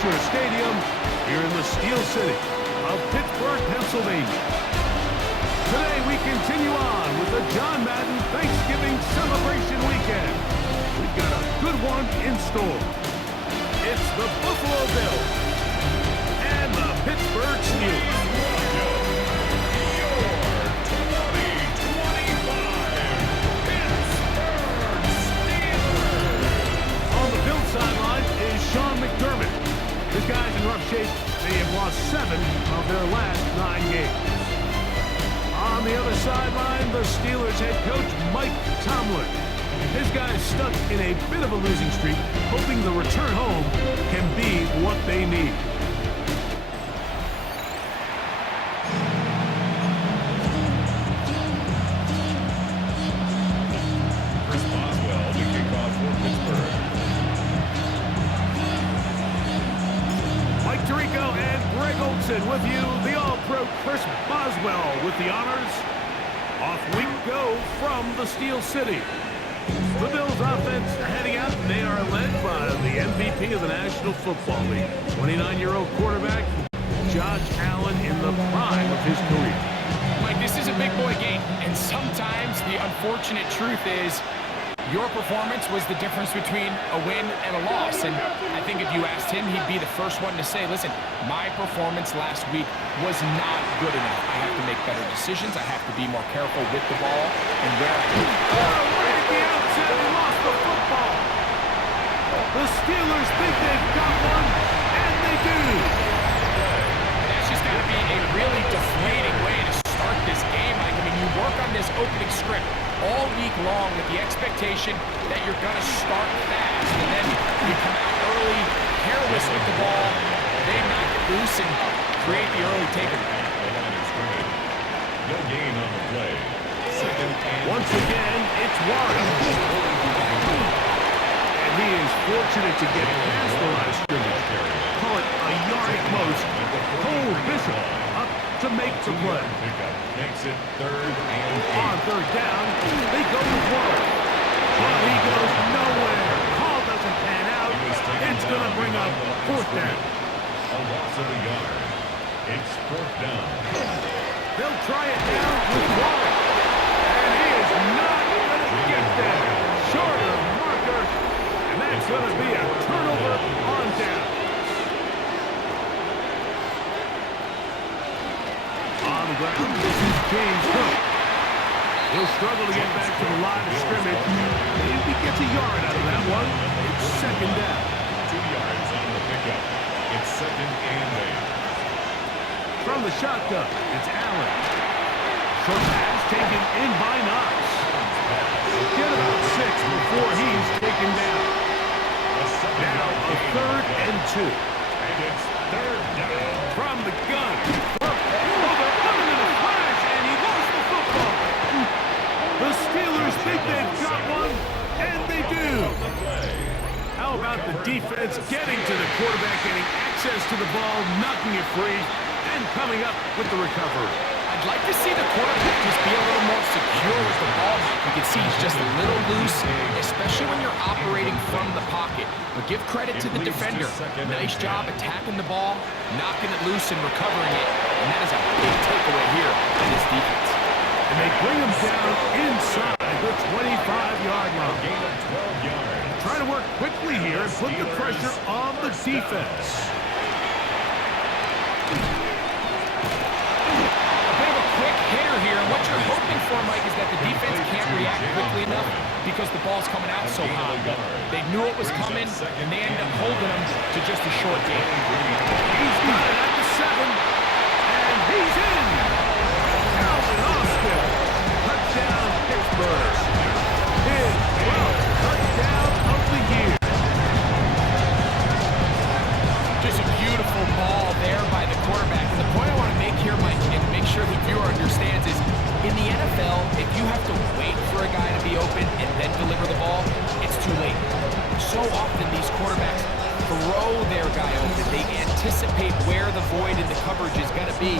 Acrisure Stadium here in the Steel City of Pittsburgh, Pennsylvania. Today we continue on with the John Madden Thanksgiving Celebration Weekend. We've got a good one in store. It's the Buffalo Bills and the Pittsburgh Steelers. Sideline is Sean McDermott. His guys in rough shape. They have lost 7 of their last 9 games. On the other sideline, the Steelers head coach Mike Tomlin. His guys stuck in a bit of a losing streak, hoping the return home can be what they need. Chris Boswell, the kickoff for Pittsburgh. Mike Tirico and Greg Olsen with you. The All-Pro Chris Boswell with the honors. Off we go from the Steel City. The Bills offense heading out. They are led by the MVP of the National Football League, 29-year-old quarterback Josh Allen in the prime of his career. Mike, this is a big boy game, and sometimes the unfortunate truth is your performance was the difference between a win and a loss. And I think if you asked him, he'd be the first one to say, listen, my performance last week was not good enough. I have to make better decisions. I have to be more careful with the ball and where I can. Right at the outset, he lost the football. The Steelers think they've got one, and they do. And that's just got to be a really deflating way to start this game. Like, I mean, you work on this opening script all week long with the expectation that you're going to start fast, and then you come out early, careless with the ball, they knock it loose and create the early takeaway. No gain on the play. Once again, it's Warren. And he is fortunate to get past the line of scrimmage. Call it a yard at most. Cole Bishop up to make the play. Makes it 3rd and 8. On 3rd down, they go with Warren. Well, he goes nowhere. Call doesn't pan out. It's going to bring up 4th down. A loss of a yard. It's 4th down. They'll try it down with Warren. And he is not going to get there. Short of marker. And that's going to be a turnover on down. On the ground, this is James Cook. He'll struggle to get back to the line of scrimmage. If he gets a yard out of that one, it's 2nd down. 2 yards on the pickup. It's 2nd and 8. From the shotgun, it's Allen. Short pass taken in by Knox. Get about 6 before he's taken down. Now a 3rd and 2. And it's 3rd down. From the gun. They're coming in a flash, and he lost the football. The Steelers think they've got one, and they do. How about the defense getting to the quarterback, getting access to the ball, knocking it free, and coming up with the recovery? I'd like to see the quarterback just be a little more secure with the ball. You can see he's just a little loose, especially when you're operating from the pocket. But give credit to the defender. Nice job attacking the ball, knocking it loose, and recovering it. And that is a big takeaway here in this defense. And they bring him down inside the 25-yard line. Gain of 12 yards. Try to work quickly here and put the pressure on the defense. Here, and what you're hoping for, Mike, is that the defense can't react quickly enough because the ball's coming out so high. They knew it was coming, and they end up holding them to just a short game. He's got it at the 7, and he's in. Calvin Austin, touchdown Pittsburgh. His 12th touchdown of the year. Just a beautiful ball there by the quarterback. And the point I want to make here, Mike, and make sure the viewer understands is, in the NFL, if you have to wait for a guy to be open and then deliver the ball, it's too late. So often these quarterbacks throw their guy open. They anticipate where the void in the coverage is going to be.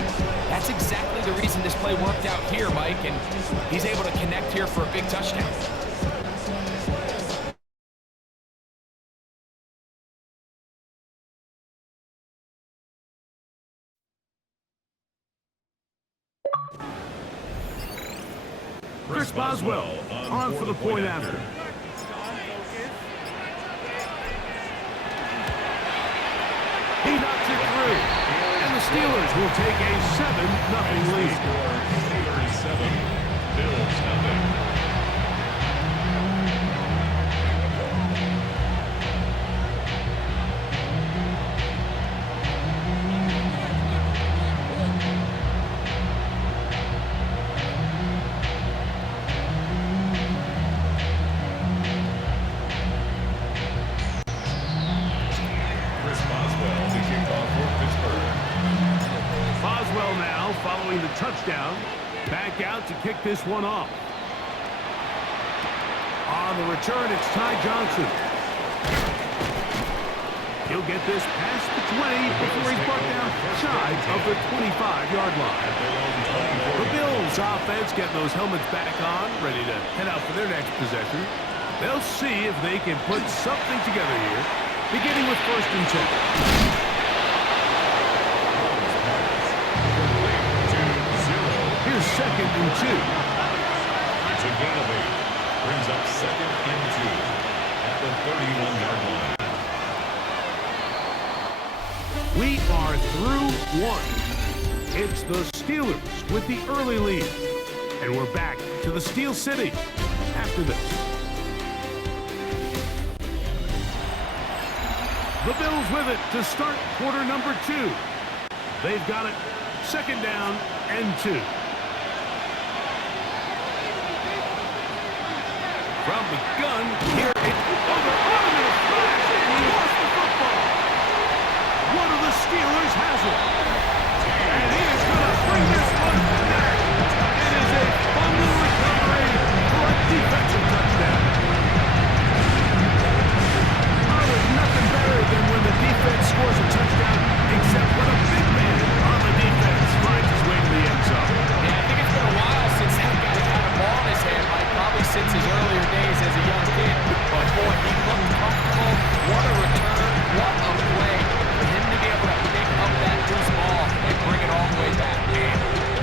That's exactly the reason this play worked out here, Mike, and he's able to connect here for a big touchdown. Chris Boswell on for the point after. He knocks it through. And the Steelers will take a 7-0 lead. Steelers 7, Bills nothing. Following the touchdown, back out to kick this one off. On the return, it's Ty Johnson. He'll get this past the 20 before he's brought down shy of the 25-yard line. The Bills offense getting those helmets back on, ready to head out for their next possession. They'll see if they can put something together here, beginning with 1st and 10. Here's 2nd and 2. It's a gain of 8. Brings up 2nd and 2 at the 31-yard line. We are through 1. It's the Steelers with the early lead. And we're back to the Steel City after this. The Bills with it to start quarter number 2. They've got it 2nd down and 2. From the gun, here it over the flash, and he lost the football. One of the Steelers has it. And he is going to bring this one back. It is a fumble recovery for a defensive touchdown. Oh, there's nothing better than when the defense scores a touchdown, except when a big man on the defense finds his way to the end zone. Yeah, I think it's been a while since that guy had a ball in his hand, Mike. Probably since his earlier days as a young kid. But boy, he looked comfortable. What a return. What a play. For him to be able to pick up that loose ball and bring it all the way back. Man,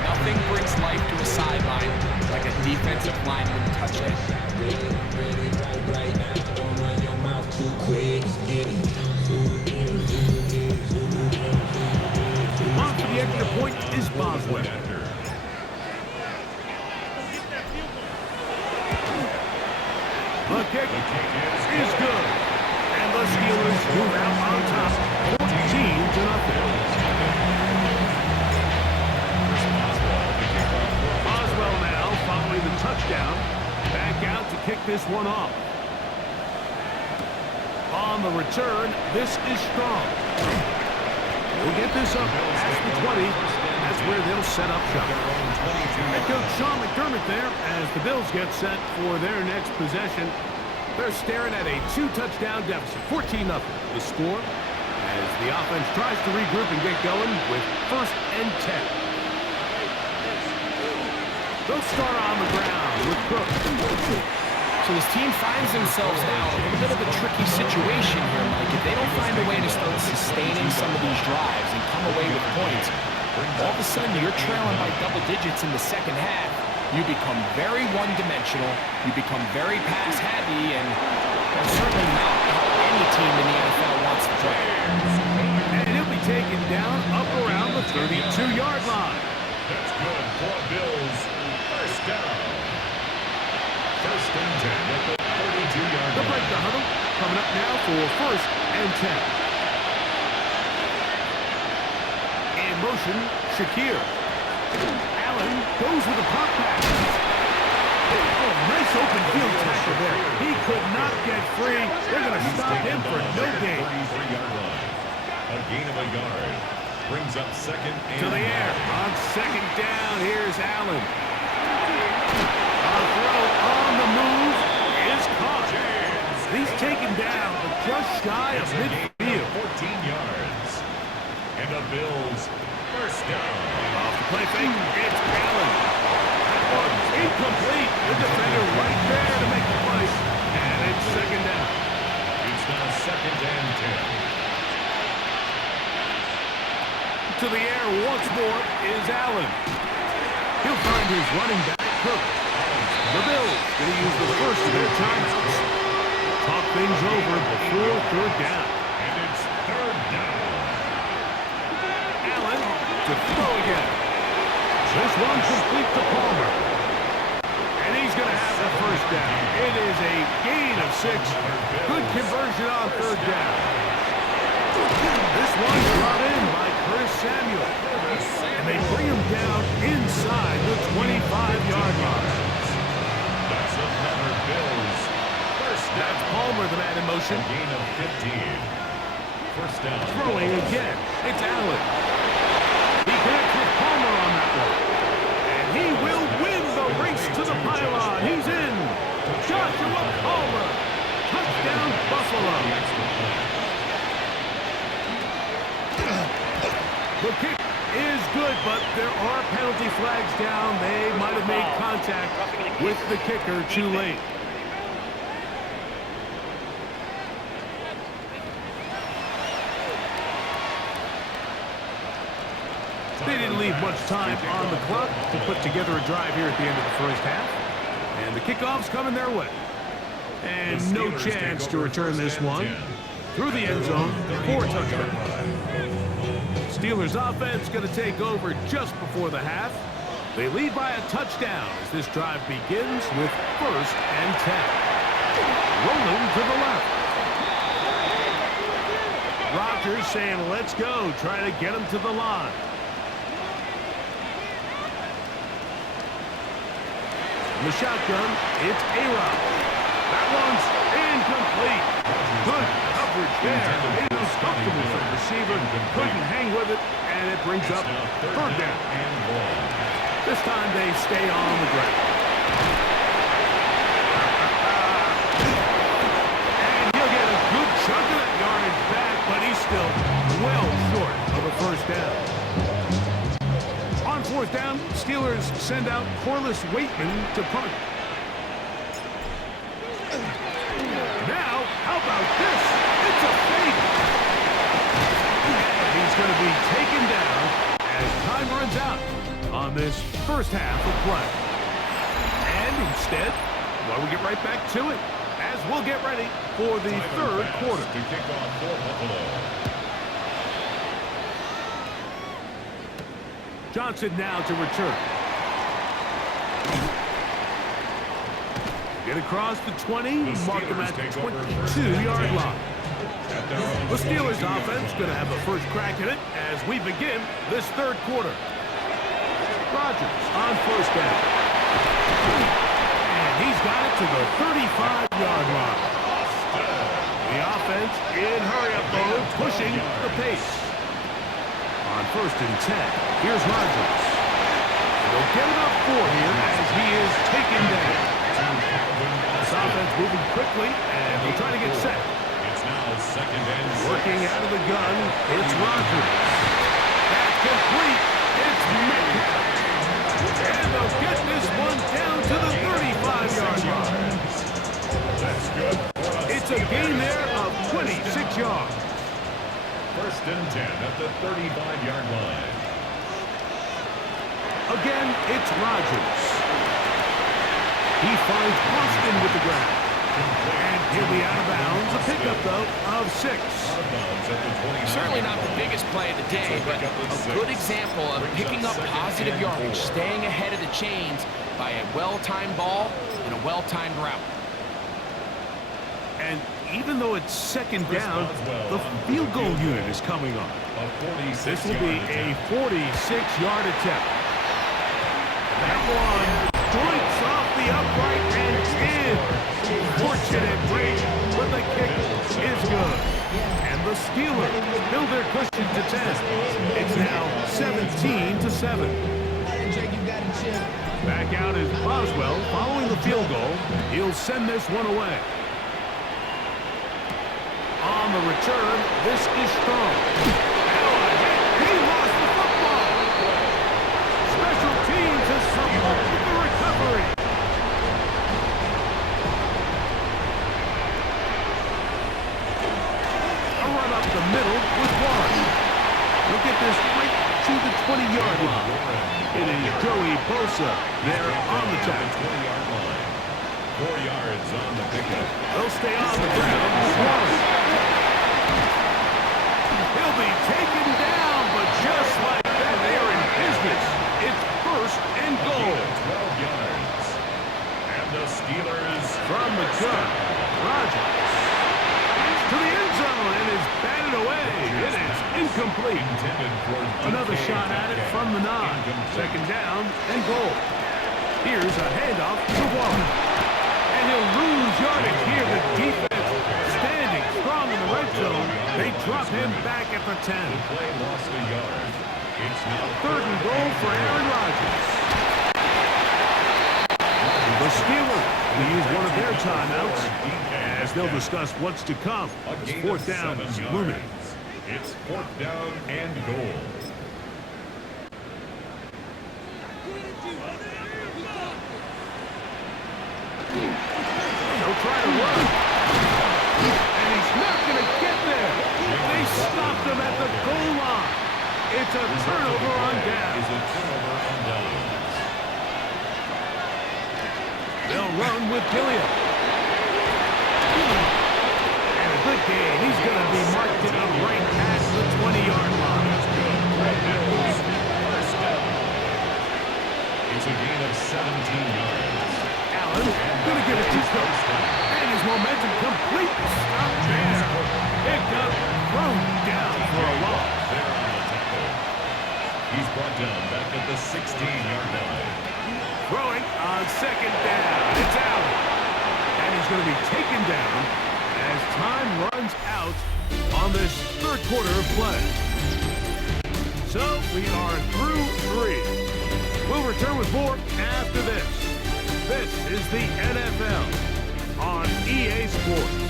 nothing brings life to a sideline like a defensive lineman touchdown. On for the extra point is Boswell. The kick is good. And the Steelers move out on top, 14-0. Boswell now following the touchdown. Back out to kick this one off. On the return, this is Strong. We'll get this up past the 20. That's where they'll set up shop. Head coach Sean McDermott there as the Bills get set for their next possession. They're staring at a 2-touchdown deficit, 14-0 the score, as the offense tries to regroup and get going with 1st and 10. They'll start on the ground with Cook. So this team finds themselves now in a bit of a tricky situation here, Mike. If they don't find a way to start sustaining some of these drives and come away with points, all of a sudden you're trailing by double digits in the second half. You become very one-dimensional, you become very pass-heavy, and that's certainly not how any team in the NFL wants to play. And he'll be taken down up around the 32-yard line. That's good for Bills. 1st down. 1st and 10 at the 32-yard line. They'll break the huddle. Coming up now for 1st and 10. In motion, Shakir. Allen goes with a pop pass. Oh, nice open field tackle there. He could not get free. They're going to stop him for no gain. 33-yard line. A gain of a yard. Brings up 2nd and to the air. On 2nd down, here's Allen. A throw on the move is caught. He's taken down, but just shy of midfield. 14 yards. And the Bills 1st down. Off the play fake, it's Allen. That one's incomplete. The defender right there to make the play. And it's 2nd down. It's now 2nd and 10. To the air once more is Allen. He'll find his running back, Cook. The Bills going to use the first of their timeouts. Talk things over before third down. And it's third down. Allen to throw again. This one complete to Palmer. And he's going to have the first down. It is a gain of 6. Good conversion on third down. This one brought in by Curtis Samuel. And they bring him down inside the 25-yard line. That's another Bills. First down. That's Palmer, the man in motion. Gain of 15. First down. Throwing again. It's Allen. He connects with Palmer on that one. And he will win the race to the pylon. He's in. Joshua Palmer. Touchdown, Buffalo. The kick is good, but there are penalty flags down. They might have made contact with the kicker too late. They didn't leave much time on the clock to put together a drive here at the end of the first half. And the kickoff's coming their way. And no chance to return this one through the end zone for a touchdown. Steelers offense going to take over just before the half. They lead by a touchdown as this drive begins with 1st and 10. Rolling to the left. Rodgers saying, let's go. Try to get him to the line. In the shotgun, it's A-Rod. That one's incomplete. Good coverage there. It was comfortable for the receiver. Couldn't hang with it, and it brings up third down. This time they stay on the ground. And he'll get a good chunk of that yardage back, but he's still well short of a first down. On 4th down, Steelers send out Corliss Waitman to punt. Now, how about this? It's a fake. And he's going to be taken down as time runs out on this first half of play. And instead, well, we get right back to it as we'll get ready for the third quarter. To kick off for Buffalo. Johnson now to return. Get across the 20, mark him at the 22-yard line. The Steelers offense going to have the first crack at it as we begin this third quarter. Rodgers on 1st down. And he's got it to the 35-yard line. The offense in hurry-up mode, pushing the pace. On 1st and 10, here's Rodgers. They'll get it up for him as he is taken down. This offense moving quickly, and they'll try to get set. It's now 2nd and 6. Working out of the gun, it's Rodgers. That's complete. It's Metcalf. And they'll get this one down to the 35-yard line. That's good. It's a gain there of 26 yards. 1st and 10 at the 35-yard line. Again, it's Rodgers. He finds Boston with the ground. And he'll be out of bounds. A pickup, though, of 6. Out of bounds at the 29. Certainly not the biggest play of the day, but a good example of picking up positive yardage, staying ahead of the chains by a well-timed ball and a well-timed route. And even though it's 2nd down, the field goal unit is coming on. This will be a 46-yard attempt. That one joints off the upright and in. Fortunate break, but the kick is good. And the Steelers build their cushion to 10. It's now 17-7. Back out is Boswell following the field goal. He'll send this one away. On the return, this is Strong. He lost the football. Special teams has supported the recovery. A run up the middle with Warren. Look at this right to the 20-yard line. It is Joey Bosa there on the tackle. 20-yard line. 4 yards on the pickup. They'll stay on the ground. He'll be taken down, but just like that, they are in business. It's first and goal. 12 yards. And the Steelers From the gun, Rodgers to the end zone and is batted away. It is incomplete. intended for Another DK shot at it from the 9. Incomplete. Second down and goal. Here's a handoff to Waller. And he'll lose yardage here. The defense standing strong in the red zone. They drop him back at the 10. Play lost a yard. It's now Third and goal for Aaron Rodgers. The Steelers will use one of their timeouts as they'll discuss what's to come. a As gain fourth of down 7 is yards. looming. It's 4th down and goal. They'll try to run. And he's not going to get there. They stopped him at the goal line. It's a turnover on down. Is a turnover on downs. They'll run with Gilliam. And a good game. He's going to be marked down right at the 20-yard line. Bills, first down. It's a gain of 17 yards. Allen going to get it to Coach. And his momentum complete. Stop there. Picked up, thrown down for a loss. There on the tackle. He's brought down back at the 16-yard line. Throwing on second down. It's Allen. And he's going to be taken down as time runs out on this third quarter of play. So we are through 3. We'll return with more after this. This is the NFL on EA Sports.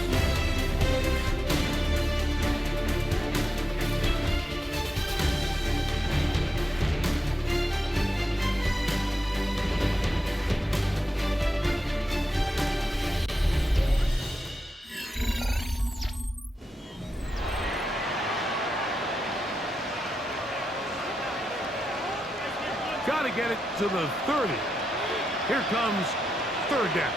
Got to get it to the 30. Here comes third down.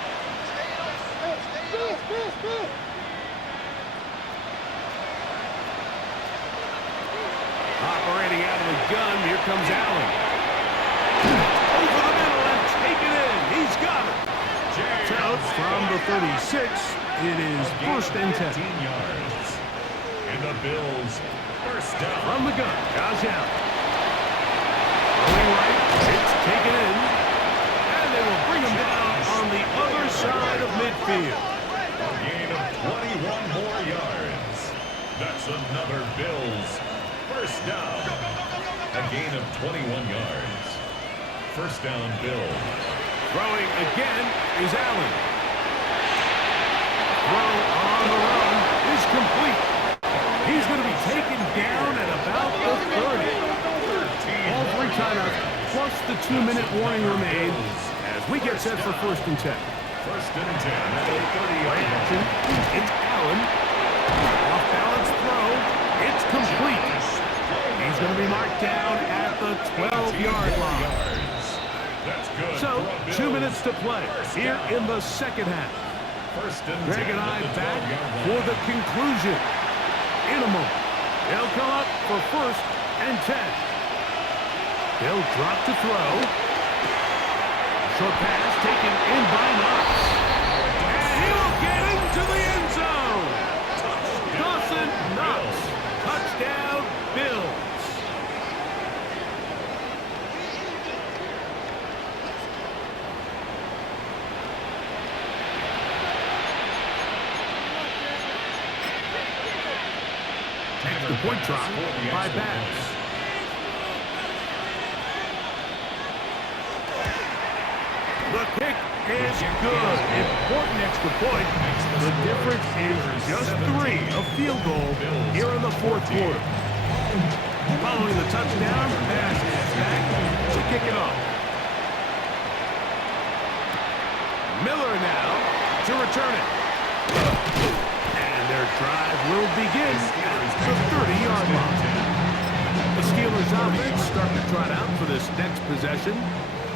Operating out of the gun, here comes Allen. Over the middle and taken in. He's got it. Out from the 36. It is first and 10. 15 yards. And the Bills, first down. From the gun, Josh Allen. Going right, it's taken in. And they will bring him down on the other side of midfield. A gain of 21 more yards. That's another Bills first down. A gain of 21 yards. First down, Bills. Throwing again is Allen. Throw on the run is complete. He's going to be taken down at about the 30. All 3 timeouts plus the 2-minute warning remain as we get set for first and 10. First and 10 at the 30-yard Action. line. It's Allen. Off balance throw. It's complete. He's going to be marked down at the 12-yard line. Yards. That's good. So, for 2 Bills. minutes to play First here down. in the second half. First and Greg 10 and at I the back 12-yard line. for the conclusion in a moment. They'll come up for first and 10. They'll drop to throw. Short pass taken in by Knox. And he will get into the end zone. Dawson Knox. Touchdown, Bills. The point try by Bass. The kick is good. Important extra point. The difference is just 3. A field goal here in the fourth quarter. Following the touchdown, Bass is back to kick it off. Miller now to return it. And their drive will begin at the 30-yard line. the Steelers offense starting to trot out for this next possession.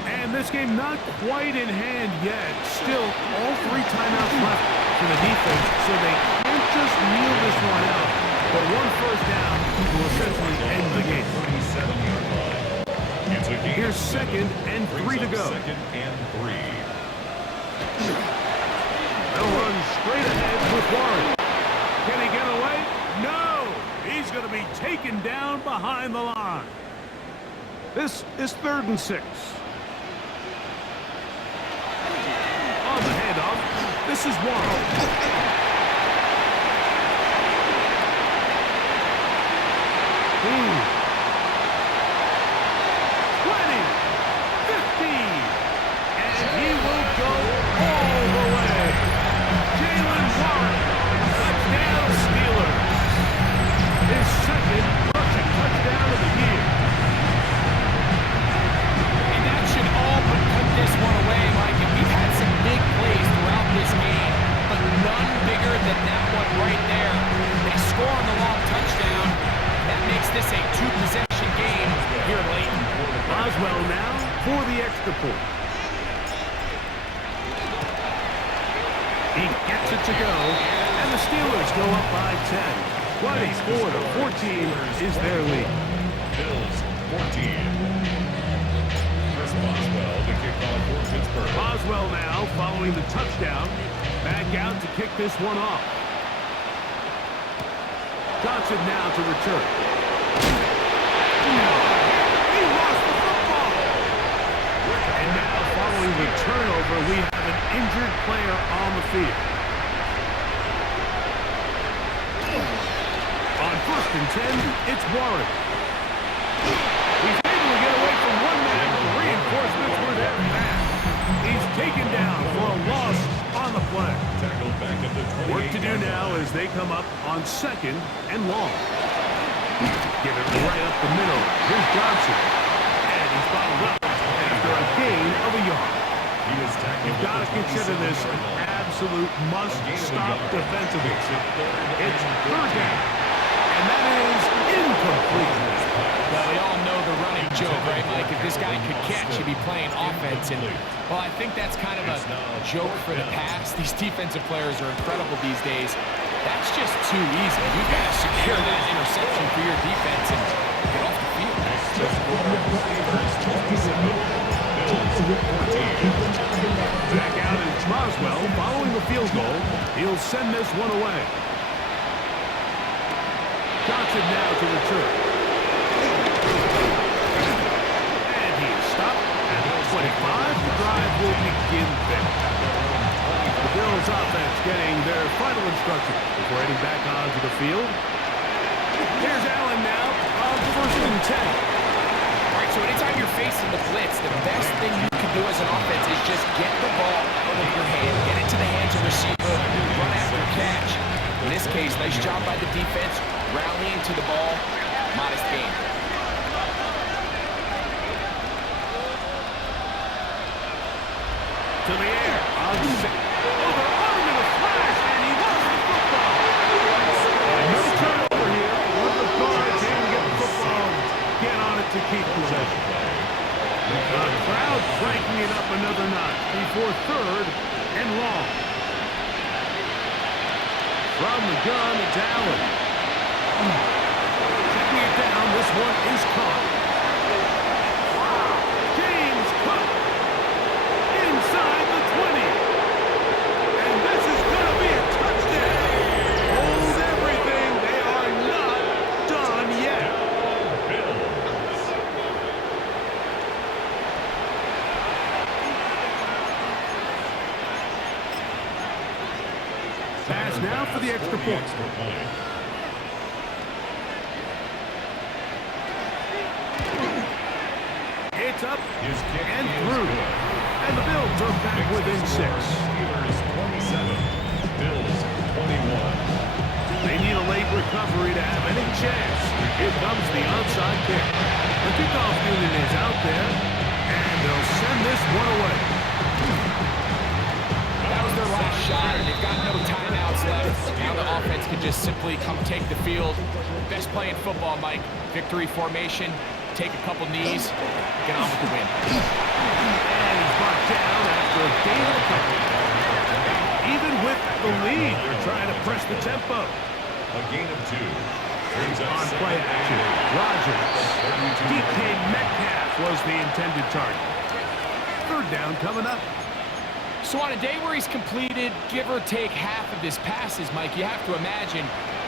And this game not quite in hand yet. Still, all 3 timeouts left for the defense, so they can't just kneel this one out. But 1 first down will essentially end the game. 47-yard line. It's a gain. Here's 2nd and 3 to go. 2nd and 3. They'll run straight ahead with Warren. Can he get away? No! He's going to be taken down behind the line. This is 3rd and 6. On the handoff, this is Warren. Ooh. 20, 15, and he will go all the way. Jaylen Warren, touchdown Steelers. His 2nd rushing touchdown of the year. And that should all but put this one away, Mike. And we've had some big plays throughout this game, but none bigger than that one right there. They score on the long touchdown. That makes this a 2-possession game here late. Boswell now for the extra point. He gets it to go, and the Steelers go up by 10. 24-14 is their lead. Bills 14. Chris Boswell, the kickoff for Pittsburgh. Boswell now following the touchdown. Back out to kick this one off. Johnson now to return. He lost the football. And now following the turnover, we have an injured player on the field. On 1st and 10, it's Warren. He's able to get away from one man. Reinforcements were there fast. He's taken down for a loss on the play. Tackled back at the 28. Work to do now as they come up on 2nd and long. Give it right up the middle. Here's Johnson. And he's bottled up after a gain of a yard. You've got to consider this an absolute must-stop defensively. It's 3rd down. And that is incomplete. Well, we all know the running joke, right, Mike? If this guy could catch, he'd be playing offense. And, well, I think that's kind of a joke for the past. These defensive players are incredible these days. That's just too easy. You've got to secure that interception for your defense and get off the field. Back out is Boswell following the field goal. He'll send this one away. Johnson now to return. And he is stopped at the 25. The drive will begin there. The Bills offense getting their final instruction before heading back onto the field. Here's Allen now on 1st and 10. All right, so anytime you're facing the blitz, the best thing you can do as an offense is just get the ball out of your hand, get it to the hands of the receiver, run after the catch. In this case, nice job by the defense, rallying to the ball, modest gain. To the air, on 6. Over, arm in a flash, and he lost the football. No turnover here. One of the guards able to get the football, get on it to keep possession. The crowd cranking it up another notch before 3rd and long. From the gun, it's Allen. Checking it down, this one is caught. James Cook inside the 20. And this is going to be a touchdown. Hold everything. They are not done yet. Pass now for the extra point. It's up and through. And the Bills are back within 6. Steelers 27, Bills 21. They need a late recovery to have any chance. Here comes the onside kick. The kickoff unit is out there, and they'll send this one away. That was their last shot, and they've got no timeouts left. Now the offense can just simply come take the field. Best play in football, Mike. Victory formation, take a couple knees, get on with the win. And he's brought down after a gain of a couple. Even with the lead, they're trying to press the tempo. A gain of 2. On play action, Rodgers. DK Metcalf was the intended target. Third down coming up. So on a day where he's completed, give or take half of his passes, Mike, you have to imagine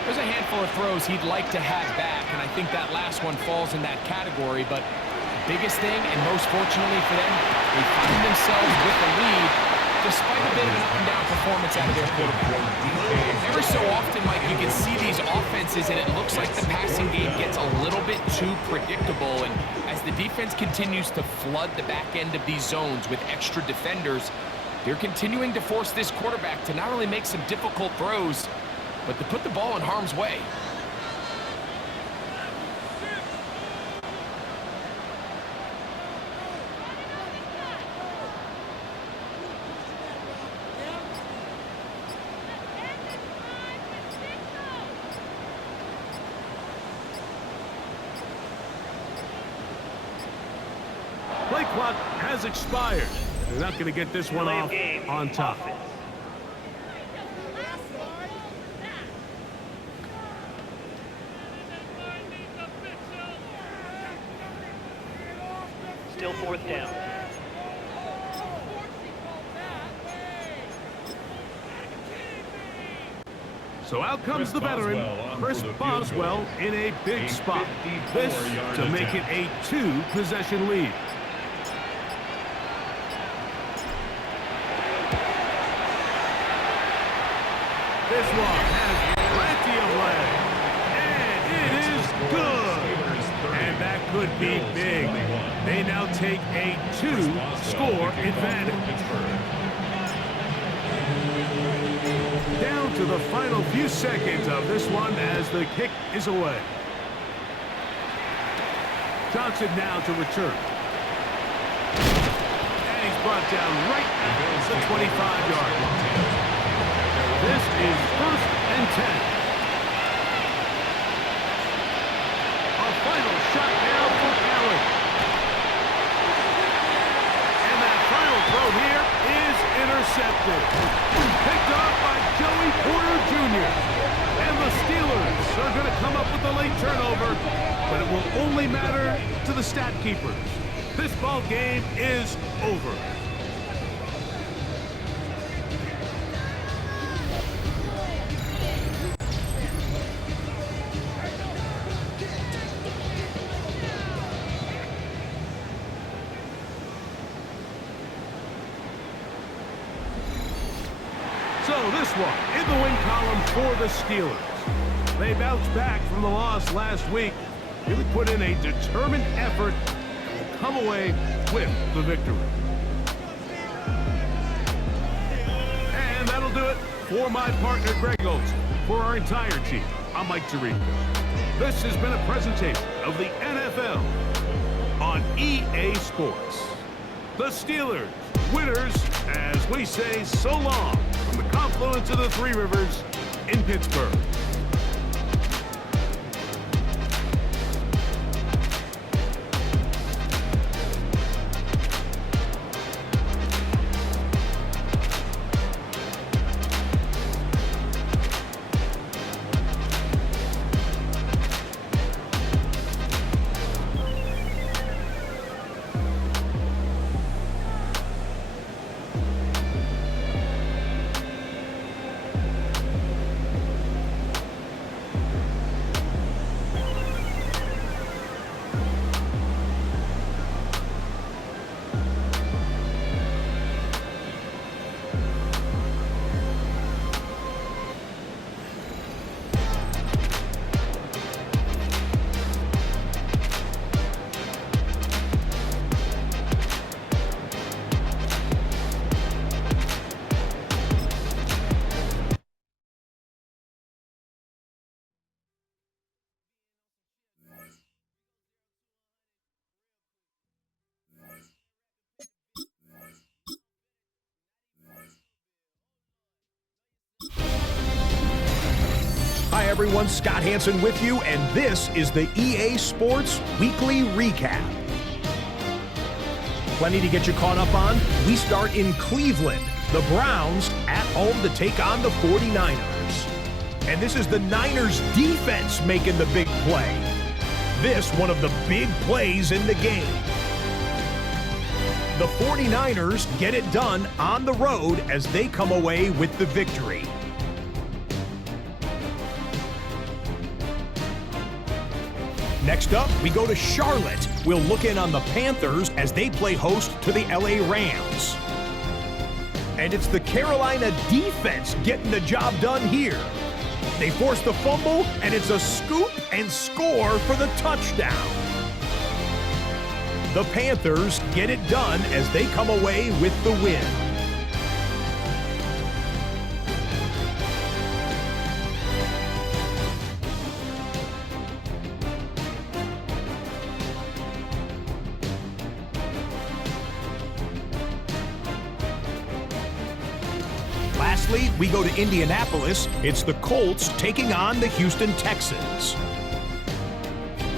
there's a handful of throws he'd like to have back, and I think that last one falls in that category. But the biggest thing, and most fortunately for them, they find themselves with the lead despite a bit of an up-and-down performance out of their quarterback. Every so often, Mike, you can see these offenses, and it looks like the passing game gets a little bit too predictable. And as the defense continues to flood the back end of these zones with extra defenders, they're continuing to force this quarterback to not only make some difficult throws, but to put the ball in harm's way. Play clock has expired. They're not going to get this one off on top. Still fourth down. So out comes the veteran, Chris Boswell, in a big spot. This to make it a 2-possession lead. This one has plenty of leg, and it is good. And that could be big. They now take a 2-score advantage. Down to the final few seconds of this one as the kick is away. Johnson now to return. And he's brought down right at the 25-yard line. This is 1st and 10. A final shot now for Allen. And that final throw here is intercepted. Picked off by Joey Porter Jr. And the Steelers are going to come up with a late turnover, but it will only matter to the stat keepers. This ball game is over. So this one in the win column for the Steelers. They bounced back from the loss last week, really put in a determined effort, and will come away with the victory. And that'll do it for my partner Greg Olson. For our entire team, I'm Mike Tirico. This has been a presentation of the NFL on EA Sports. The Steelers, winners, as we say so long, from the confluence of the Three Rivers in Pittsburgh. everyone, Scott Hansen with you, and this is the EA Sports Weekly Recap. Plenty to get you caught up on. We start in Cleveland. The Browns at home to take on the 49ers. And this is the Niners defense making the big play. This one of the big plays in the game. The 49ers get it done on the road as they come away with the victory. Next up, we go to Charlotte. We'll look in on the Panthers as they play host to the LA Rams. And it's the Carolina defense getting the job done here. They force the fumble, and it's a scoop and score for the touchdown. The Panthers get it done as they come away with the win. Lastly, we go to Indianapolis. It's the Colts taking on the Houston Texans.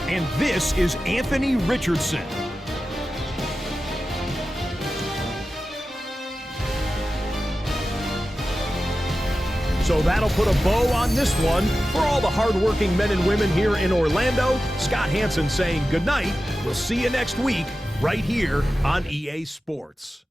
And this is Anthony Richardson. So that'll put a bow on this one. For all the hardworking men and women here in Orlando, Scott Hansen saying good night. We'll see you next week right here on EA Sports.